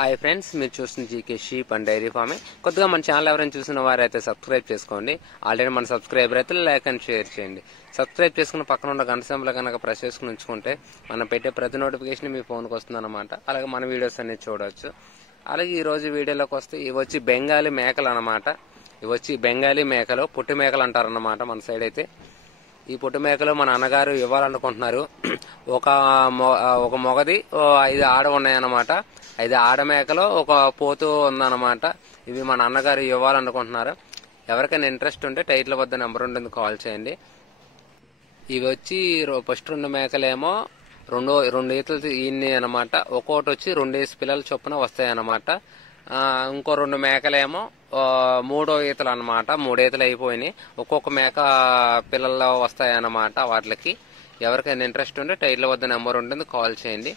Hi friends, మీరు చూస్తున్న GK sheep and dairy farming. కొద్దిగా మన ఛానల్ ఎవరైనా చూసిన వారైతే సబ్స్క్రైబ్ చేసుకోండి. ఆల్రెడీ మన సబ్స్క్రైబర్ అయితే లైక్ అండ్ షేర్ చేయండి. సబ్స్క్రైబ్ చేసుకున్న పక్కన ఉన్న గంట సింబల్ కనుక ప్రెస్ చేసుకుని ఉంచుకుంటే మనం పెట్టే ప్రతి నోటిఫికేషన్ మీ ఫోన్కి వస్తుందన్నమాట. అలాగే మన వీడియోస్ అన్ని చూడవచ్చు. అలాగే ఈ రోజు వీడియోలోకి వస్తే ఇవి వచ్చి బెంగాలీ మేకలు అన్నమాట. ఇవి వచ్చి బెంగాలీ మేకలు, పుట్టి మేకలు అంటారన్నమాట మన సైడ్ అయితే. ఈ పుట్టి మేకలు మన అన్నగారు ఇవ్వాలనుకుంటున్నారు. ఒక మొగది 5 ఆడ ఉన్నాయన్నమాట. 5 ఆడ మేకలు ఒక పోతు ఉందన్నమాట. ఇవి మన అన్నగారు ఇవ్వాలనుకుంటున్నారు. ఎవరికైనా ఇంట్రెస్ట్ ఉంటే టైటిల్ వద్ద నెంబర్ ఉంటుంది, కాల్ చేయండి. ఇవి వచ్చి ఫస్ట్ 2 మేకలేమో రెండు ఈతలు ఈయన్ని అనమాట. ఒక్కొక్కటి వచ్చి 2 పిల్లల చొప్పున వస్తాయి అన్నమాట. ఇంకో 2 మేకలేమో 3 ఈతలు అనమాట. 3 ఈతలు అయిపోయినాయి. ఒక్కొక్క మేక పిల్లలు వస్తాయి అన్నమాట. వాటికి ఎవరికైనా ఇంట్రెస్ట్ ఉంటే టైటిల్ వద్ద నెంబర్ ఉంటుంది, కాల్ చేయండి.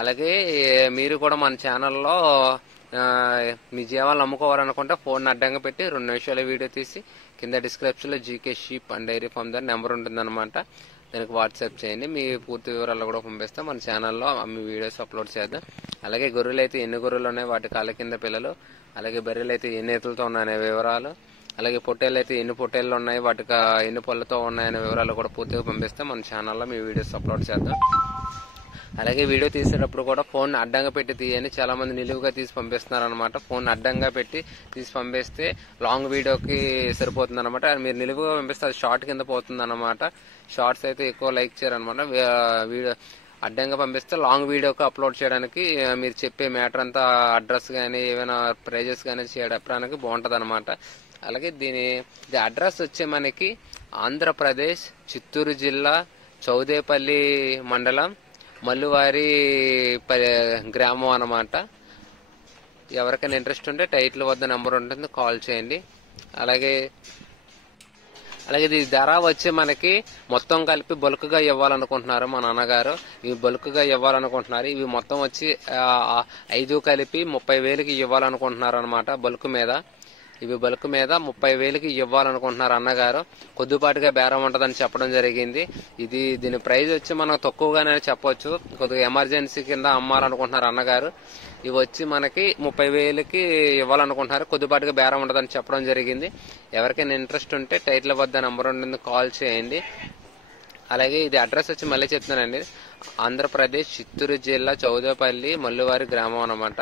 అలాగే మీరు కూడా మన ఛానల్లో మీ జీవాలను అమ్ముకోవాలనుకుంటే ఫోన్ అడ్డంగా పెట్టి 2 నిమిషాల వీడియో తీసి కింద డిస్క్రిప్షన్లో GK sheep and dairy farm దగ్గర నెంబర్ ఉంటుందన్నమాట. దానికి వాట్సాప్ చేయండి. మీ పూర్తి వివరాలు కూడా పంపిస్తే మన ఛానల్లో మీ వీడియోస్ అప్లోడ్ చేద్దాం. అలాగే గొర్రెలు అయితే ఎన్ని గొర్రెలు ఉన్నాయి, వాటి కాళ్ళ కింద పిల్లలు, అలాగే బర్రెలు అయితే ఎన్ని ఈతలతో ఉన్నాయనే వివరాలు, అలాగే పొట్టేళ్ళు అయితే ఎన్ని పొట్టేళ్ళు ఉన్నాయి, వాటికి ఎన్ని పళ్ళతో ఉన్నాయనే వివరాలు కూడా పూర్తిగా పంపిస్తే మన ఛానల్లో మీ వీడియోస్ అప్లోడ్ చేద్దాం. అలాగే వీడియో తీసేటప్పుడు కూడా ఫోన్ అడ్డంగా పెట్టి తీయని, చాలా మంది నిలువుగా తీసి పంపిస్తున్నారు అనమాట. ఫోన్ అడ్డంగా పెట్టి తీసి పంపిస్తే లాంగ్ వీడియోకి సరిపోతుంది అనమాట. మీరు నిలువుగా పంపిస్తే అది షార్ట్ కింద పోతుంది అనమాట. షార్ట్స్ అయితే ఎక్కువ లైక్ చేయరనమాట. వీడియో అడ్డంగా పంపిస్తే లాంగ్ వీడియోకి అప్లోడ్ చేయడానికి, మీరు చెప్పే మ్యాటర్ అంతా అడ్రస్ కానీ ఏమైనా ప్రైజెస్ కానీ చెప్పడానికి బాగుంటుంది అనమాట. అలాగే దీని అడ్రస్ వచ్చే మనకి ఆంధ్రప్రదేశ్ చిత్తూరు జిల్లా చౌదేపల్లి మండలం మల్లువారి గ్రామం అన్నమాట. ఎవరికైనా ఇంట్రెస్ట్ ఉంటే టైటిల్ వద్ద నెంబర్ ఉంటుంది, కాల్ చేయండి. అలాగే ఇది ధర వచ్చి మనకి మొత్తం కలిపి బల్క్గా ఇవ్వాలనుకుంటున్నారు మా నాన్నగారు. ఇవి బల్క్గా ఇవ్వాలనుకుంటున్నారు. ఇవి మొత్తం వచ్చి 5 కలిపి 30,000కి ఇవ్వాలనుకుంటున్నారు అనమాట. బల్క్ మీద ఇవి బల్క్ మీద 30,000కి ఇవ్వాలనుకుంటున్నారు అన్నగారు. కొద్దిపాటిగా బేరం ఉంటుందని చెప్పడం జరిగింది. దీని ప్రైస్ వచ్చి మనం తక్కువగానే చెప్పొచ్చు. కొద్దిగా ఎమర్జెన్సీ కింద అమ్మాలనుకుంటున్నారు అన్నగారు. ఇవి వచ్చి మనకి 30,000కి ఇవ్వాలనుకుంటున్నారు. కొద్దిపాటిగా బేరం ఉంటుందని చెప్పడం జరిగింది. ఎవరికైనా ఇంట్రెస్ట్ ఉంటే టైటిల్ వద్ద నెంబర్ ఉంటుంది, కాల్ చేయండి. అలాగే ఇది అడ్రస్ వచ్చి మళ్ళీ చెప్తున్నానండి. ఆంధ్రప్రదేశ్ చిత్తూరు జిల్లా చౌదేపల్లి మల్లువారి గ్రామం అన్నమాట.